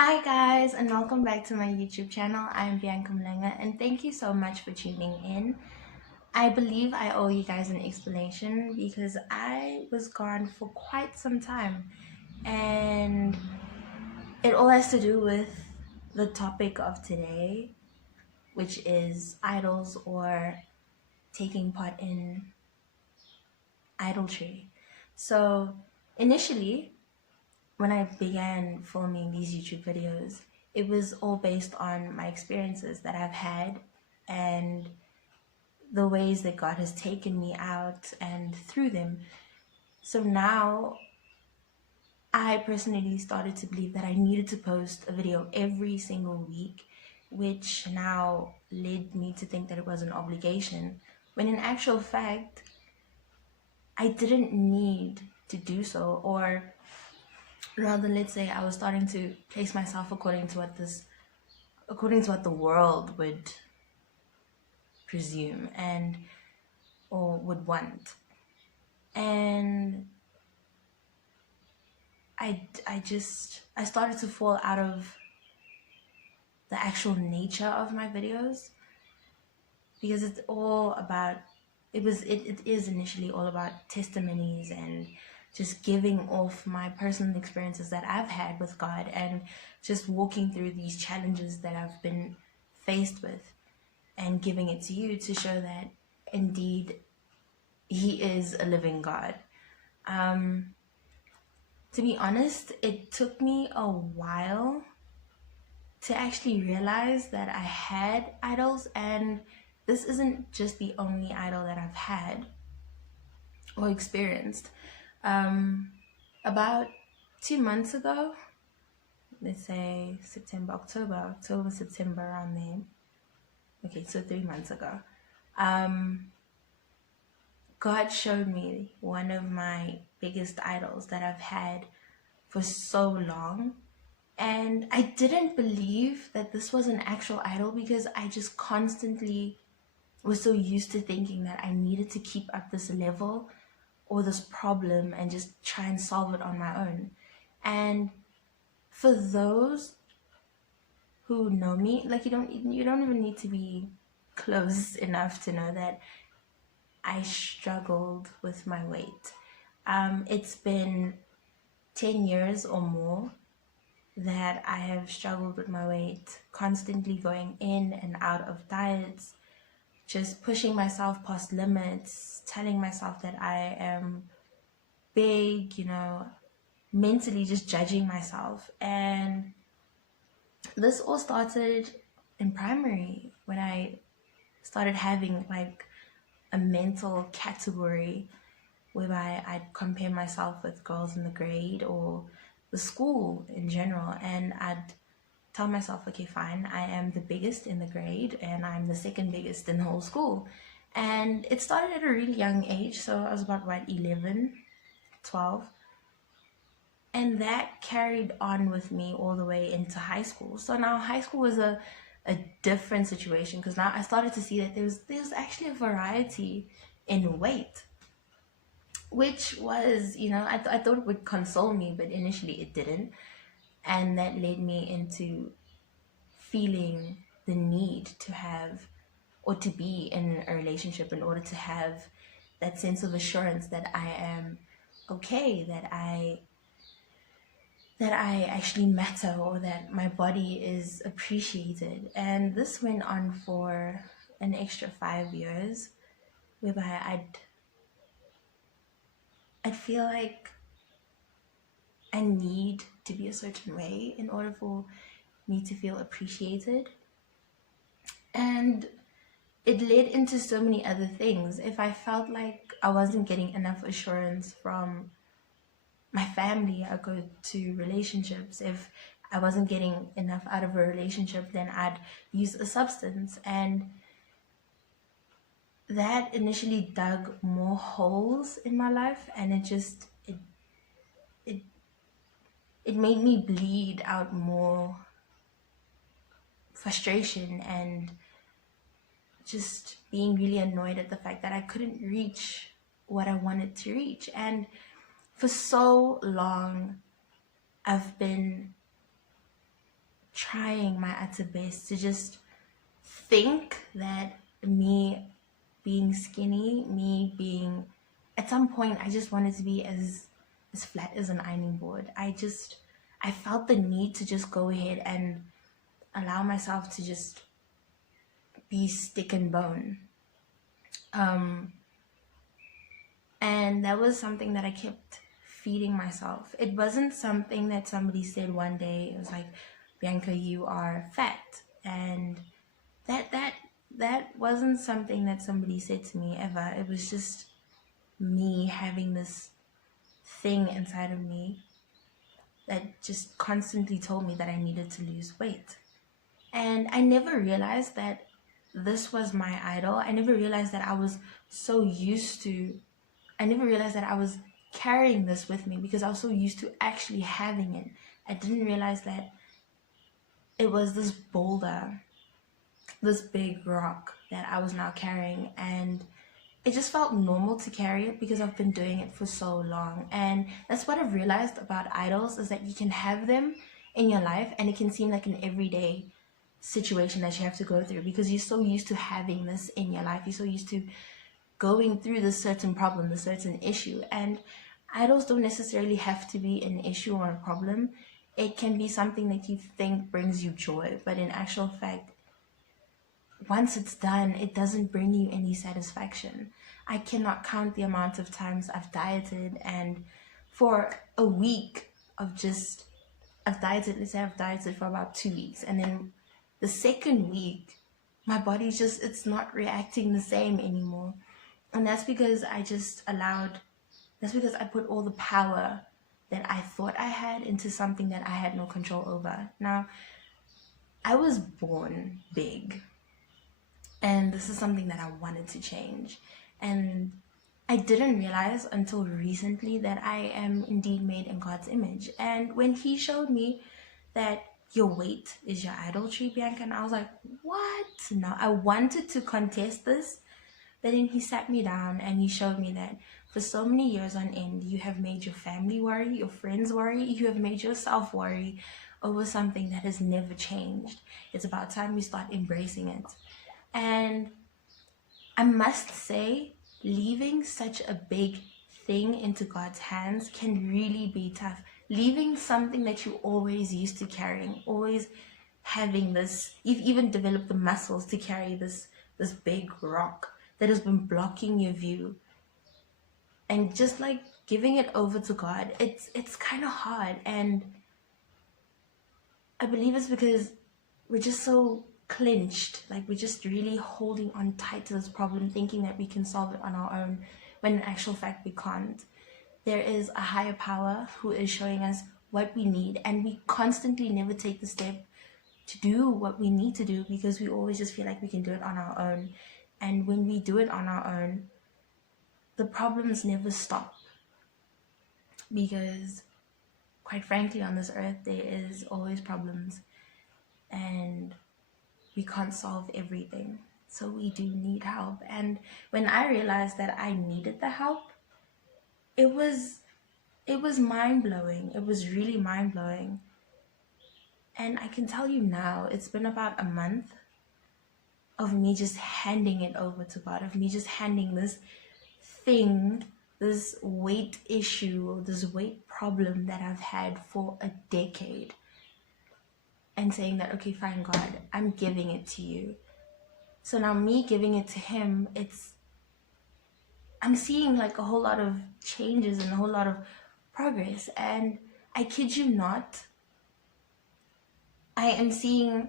Hi guys, and welcome back to my YouTube channel. I'm Bianca Mlenga, and thank you so much for tuning in. I believe I owe you guys an explanation because I was gone for quite some time, and it all has to do with the topic of today, which is idols or taking part in idolatry. So initially, when I began filming these YouTube videos, it was all based on my experiences that I've had and the ways that God has taken me out and through them. So now I personally started to believe that I needed to post a video every single week, which now led me to think that it was an obligation, when in actual fact, I didn't need to do so, or rather, let's say I was starting to place myself according to what the world would presume and or would want. And I started to fall out of the actual nature of my videos, because it's all about it is initially all about testimonies and just giving off my personal experiences that I've had with God, and just walking through these challenges that I've been faced with, and giving it to you to show that indeed He is a living God. To be honest, it took me a while to actually realize that I had idols, and this isn't just the only idol that I've had or experienced. About 2 months ago, let's say October, September, around there. Okay, so 3 months ago, God showed me one of my biggest idols that I've had for so long. And I didn't believe that this was an actual idol, because I just constantly was so used to thinking that I needed to keep up this level or this problem and just try and solve it on my own. And for those who know me, like, you don't even need to be close enough to know that I struggled with my weight. It's been 10 years or more that I have struggled with my weight, constantly going in and out of diets, just pushing myself past limits, telling myself that I am big, mentally just judging myself. And this all started in primary, when I started having like a mental category whereby I'd compare myself with girls in the grade or the school in general, and I'd tell myself, okay, fine, I am the biggest in the grade and I'm the second biggest in the whole school. And it started at a really young age, so I was about 11, 12, and that carried on with me all the way into high school. So now high school was a different situation, because now I started to see that there's actually a variety in weight, which was, I thought it would console me, but initially it didn't. And that led me into feeling the need to have or to be in a relationship in order to have that sense of assurance that I am okay, that I actually matter, or that my body is appreciated. And this went on for an extra 5 years, whereby I'd feel like I need to be a certain way in order for me to feel appreciated. And it led into so many other things. If I felt like I wasn't getting enough assurance from my family, I'd go to relationships. If I wasn't getting enough out of a relationship, then I'd use a substance. And that initially dug more holes in my life, and it made me bleed out more frustration and just being really annoyed at the fact that I couldn't reach what I wanted to reach. And for so long, I've been trying my utter best to just think that me being skinny, me being, at some point I just wanted to be as flat as an ironing board. I felt the need to just go ahead and allow myself to just be stick and bone. And that was something that I kept feeding myself. It wasn't something that somebody said one day. It was like, Bianca, you are fat. And that wasn't something that somebody said to me ever. It was just me having this thing inside of me that just constantly told me that I needed to lose weight. And I never realized that this was my idol. I never realized that I was so used to, I never realized that I was carrying this with me because I was so used to actually having it. I didn't realize that it was this boulder, this big rock that I was now carrying, and it just felt normal to carry it because I've been doing it for so long. And that's what I've realized about idols, is that you can have them in your life and it can seem like an everyday situation that you have to go through because you're so used to having this in your life. You're so used to going through this certain problem, this certain issue. And idols don't necessarily have to be an issue or a problem. It can be something that you think brings you joy, but in actual fact, once it's done, it doesn't bring you any satisfaction. I cannot count the amount of times I've dieted, and for a week of just, I've dieted, let's say I've dieted for about 2 weeks, and then the second week, my body just, it's not reacting the same anymore. And that's because I just allowed, that's because I put all the power that I thought I had into something that I had no control over. Now, I was born big. And this is something that I wanted to change. And I didn't realize until recently that I am indeed made in God's image. And when He showed me that your weight is your idolatry, Bianca, and I was like, what? No, I wanted to contest this. But then He sat me down and He showed me that for so many years on end, you have made your family worry, your friends worry, you have made yourself worry over something that has never changed. It's about time we start embracing it. And I must say, leaving such a big thing into God's hands can really be tough. Leaving something that you always used to carrying, always having this, you've even developed the muscles to carry this big rock that has been blocking your view. And just like giving it over to God, it's kind of hard. And I believe it's because we're just so clinched, like we're just really holding on tight to this problem, thinking that we can solve it on our own, when in actual fact we can't. There is a higher power who is showing us what we need, and we constantly never take the step to do what we need to do because we always just feel like we can do it on our own. And when we do it on our own, the problems never stop, because quite frankly on this earth there is always problems, and we can't solve everything, so we do need help. And when I realized that I needed the help, it was mind-blowing. It was really mind-blowing. And I can tell you now, it's been about a month of me just handing it over to God, of me just handing this thing, this weight issue, this weight problem that I've had for a decade, and saying that, okay, fine, God, I'm giving it to you. So now me giving it to Him, I'm seeing like a whole lot of changes and a whole lot of progress. And I kid you not, I am seeing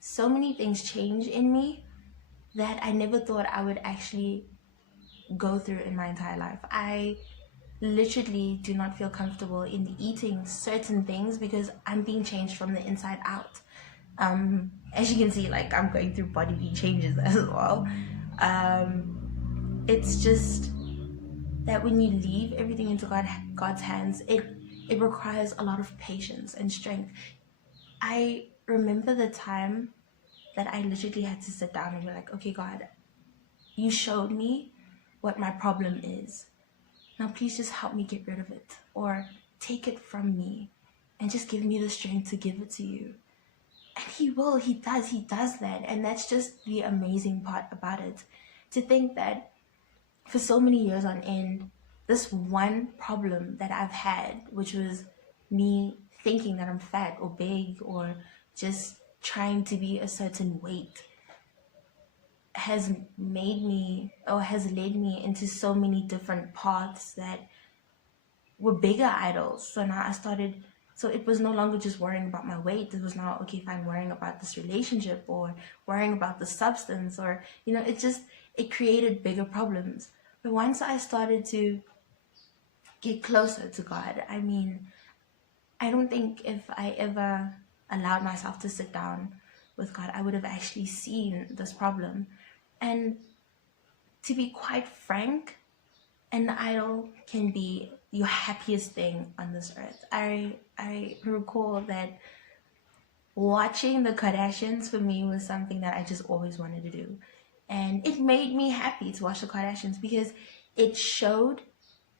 so many things change in me that I never thought I would actually go through in my entire life. I literally do not feel comfortable in eating certain things because I'm being changed from the inside out. As you can see, like, I'm going through body changes as well. It's just that when you leave everything into God's hands, it requires a lot of patience and strength. I remember the time that I literally had to sit down and be like, okay, God, you showed me what my problem is. Now please just help me get rid of it, or take it from me and just give me the strength to give it to you. And he does that. And that's just the amazing part about it. To think that for so many years on end, this one problem that I've had, which was me thinking that I'm fat or big or just trying to be a certain weight, has made me or has led me into so many different paths that were bigger idols. So now so it was no longer just worrying about my weight. It was now, okay, fine, worrying about this relationship or worrying about the substance, or, it created bigger problems. But once I started to get closer to God, I mean, I don't think if I ever allowed myself to sit down with God, I would have actually seen this problem. And to be quite frank, an idol can be your happiest thing on this earth. I recall that watching the Kardashians for me was something that I just always wanted to do. And it made me happy to watch the Kardashians because it showed,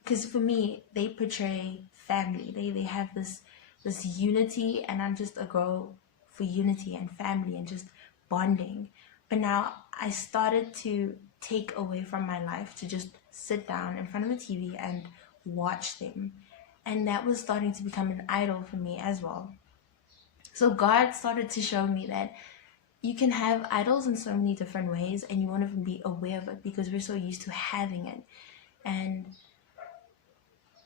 because for me, they portray family. They have this unity, and I'm just a girl for unity and family and just bonding. But now I started to take away from my life to just sit down in front of the TV and watch them. And that was starting to become an idol for me as well. So God started to show me that you can have idols in so many different ways, and you won't even be aware of it because we're so used to having it. And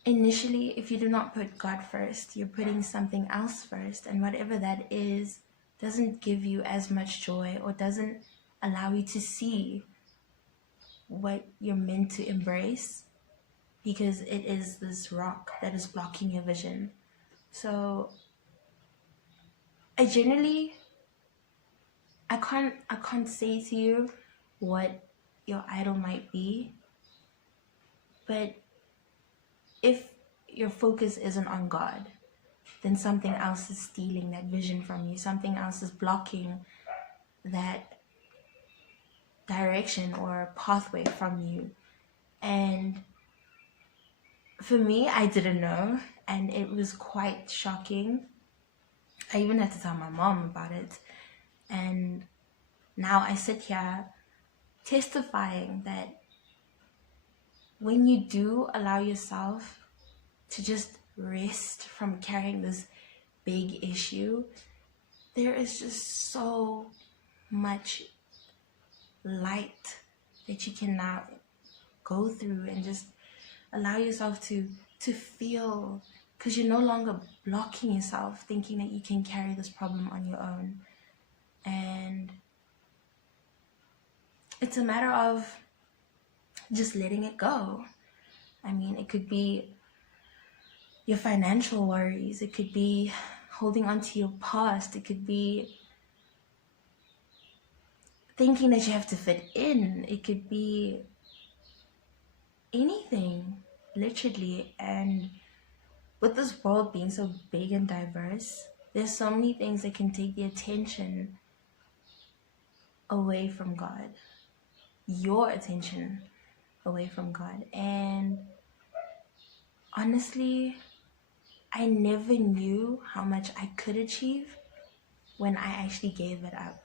initially, if you do not put God first, you're putting something else first, and whatever that is doesn't give you as much joy or doesn't allow you to see what you're meant to embrace, because it is this rock that is blocking your vision. So I can't say to you what your idol might be, but if your focus isn't on God, then something else is stealing that vision from you. Something else is blocking that direction or pathway from you. And for me, I didn't know, and it was quite shocking. I even had to tell my mom about it. And now I sit here testifying that when you do allow yourself to just rest from carrying this big issue, there is just so much light that you can now go through and just allow yourself to feel, because you're no longer blocking yourself thinking that you can carry this problem on your own. And it's a matter of just letting it go. I mean, it could be your financial worries, it could be holding on to your past, it could be thinking that you have to fit in, it could be anything, literally. And with this world being so big and diverse, there's so many things that can take the attention away from God, your attention away from God. And honestly, I never knew how much I could achieve when I actually gave it up.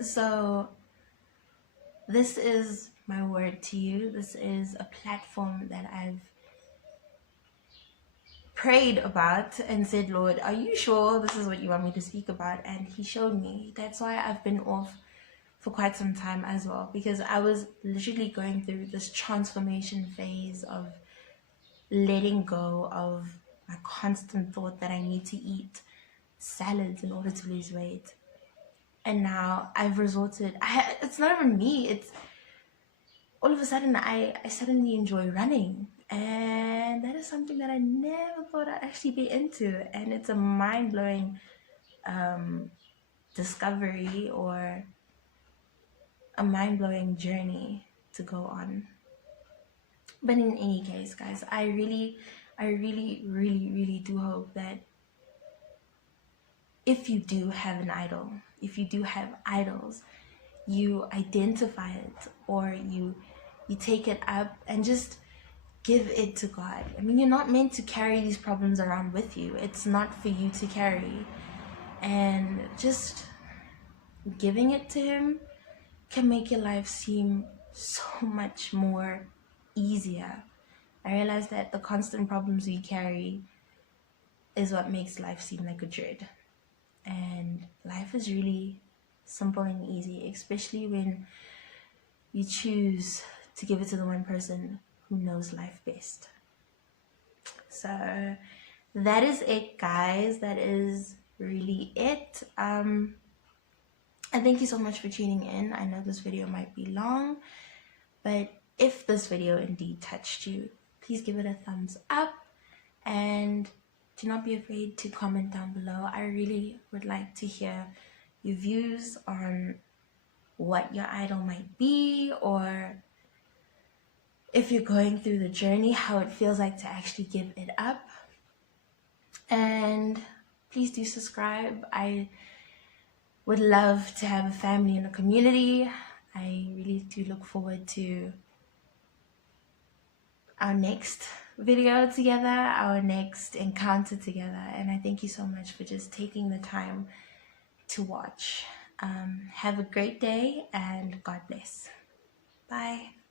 So this is my word to you. This is a platform that I've prayed about and said, Lord, are you sure this is what you want me to speak about? And he showed me. That's why I've been off for quite some time as well, because I was literally going through this transformation phase of letting go of my constant thought that I need to eat salads in order to lose weight. And now I've resorted, it's not even me, it's all of a sudden I suddenly enjoy running. And that is something that I never thought I'd actually be into. And it's a mind-blowing discovery, or a mind-blowing journey to go on. But in any case, guys, I really do hope that if you do have an idol, if you do have idols, you identify it, or you take it up and just give it to God. I mean, you're not meant to carry these problems around with you. It's not for you to carry. and just giving it to him can make your life seem so much more easier. I realize that the constant problems we carry is what makes life seem like a dread. And life is really simple and easy, especially when you choose to give it to the one person who knows life best. So that is it, guys. That is really it. And thank you so much for tuning in. I know this video might be long, but if this video indeed touched you, please give it a thumbs up, and do not be afraid to comment down below. I really would like to hear your views on what your idol might be, or if you're going through the journey, how it feels like to actually give it up. And please do subscribe. I would love to have a family and a community. I really do look forward to our next video together, our next encounter together. And I thank you so much for just taking the time to watch. Have a great day, and God bless. Bye.